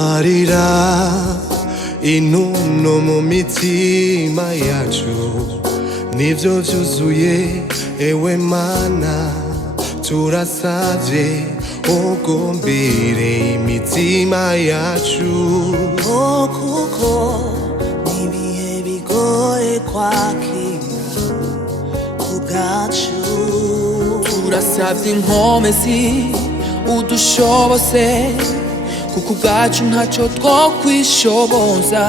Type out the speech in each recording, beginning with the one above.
amarira intuno mu mitima yacu nivyo vyuzuye ewe mana turasavye ugumbire imitima yacu kuko nibihe bigoye kwakira kubwacu turasavye inkomezi udushobose kuko ubwacu ntacyo twokwishoboza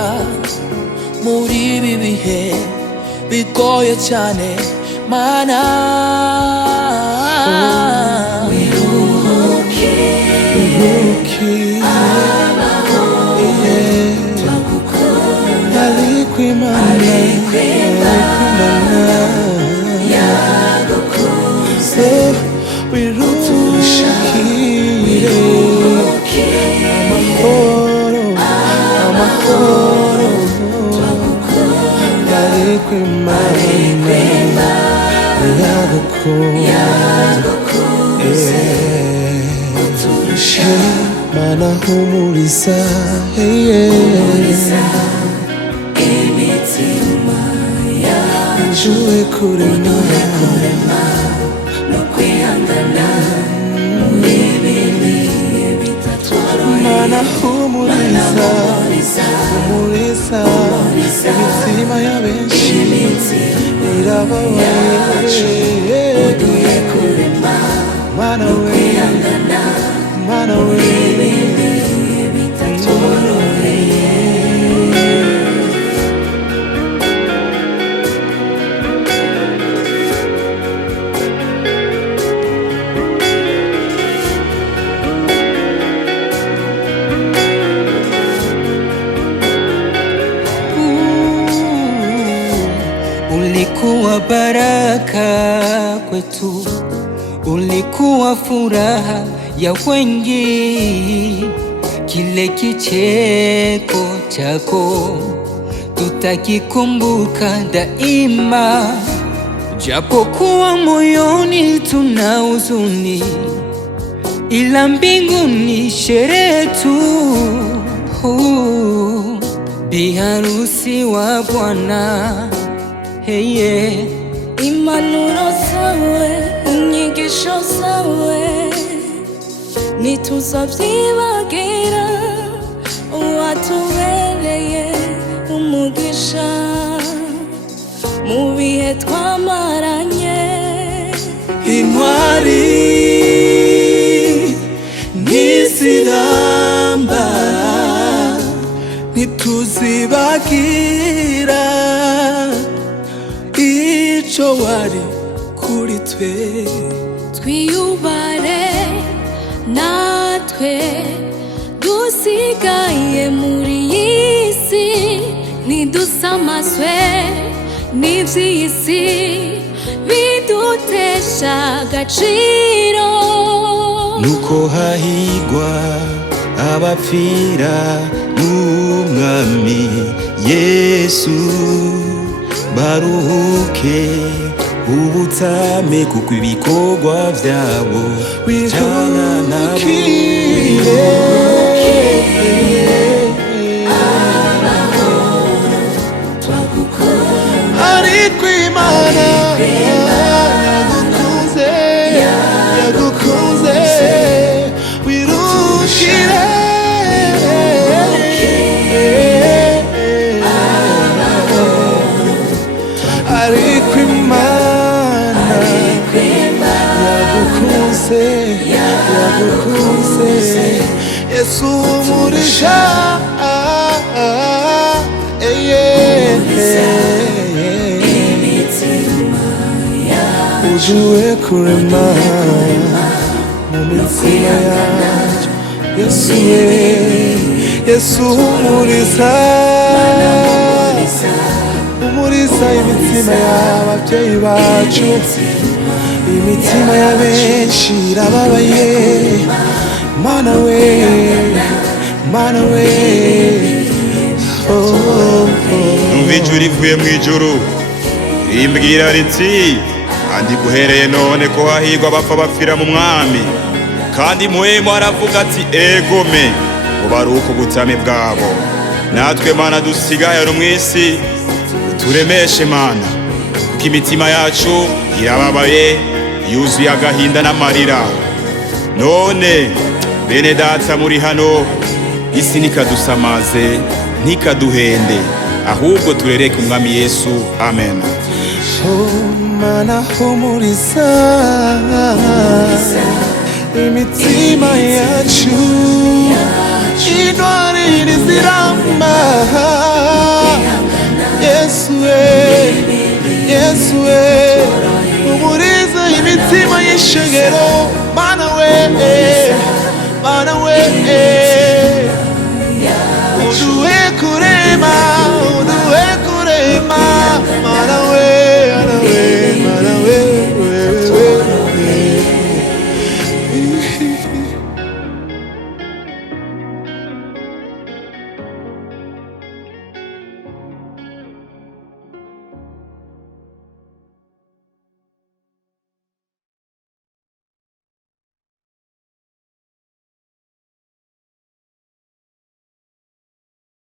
muri ibi bihe bigoye cyane mana wiruhuke amahoro twagukunda ariko Imana yagukunze wiruhukire amahoro twagukunda ariko Imana yagukunze Mana humuriza imitima yacu ujue kurema no kwihangana muri ibi bihe bitatworoheye Mana humuriza imitima ya benshi irababaye uduhe kurema Mana no we kwihangana Mana we muri ibi bihe bitatworoheye Ulikuwa baraka kwetu, ulikuwa furaha ya wengi, kile kicheko chako tutakikumbuka daima, japokuwa moyoni tuna huzuni, ila mbinguni sherehe tu. Biharusi wa Bwana, hey yeah. Impanuro zawe inyigisho zawe ntituzavyibagira uwatubereye umugisha mu bihe twamaranye intwari ntiziramba ntituzibagira ico wari kuri twe twiyubare natwe dusigaye muri iyi si ntidusamazwe n'ivy'iyi si bidutesha agaciro nuko hahigwa abapfira n'umwami Yesu baruhuke ubutame kuko ibikorwa vyabo bijana nabo ariko Imana yagukunze wirukire ariko Imana yagukunze Yesu umurisha ujue kurema mu mitima yacu Yesu umuriza imitima y'ababyeyi bacu imitima ya benshi irababaye Mana we numva ijuru rivuye mu ijuru rimbwira riti kandi guhereye none ko hahirwa abapfa bapfira mu mwami kandi muhemu aravuga ati egome ngo baruhuke ubutame bwabo. Natwe Mana dusigaye hano mw'isi uturemeshe Mana, kuko imitima yacu irababaye yuzuye agahinda n'amarira. None bene data muri hano, isi nikadusamaze ntikaduhende, ahubwo turereke umwami Yesu. Amen. Mana humuriza imitima yacu, intwari ntiziramba. Yesu we, Yesu we, humuriza imitima y'ishengero. Mana we, Mana we,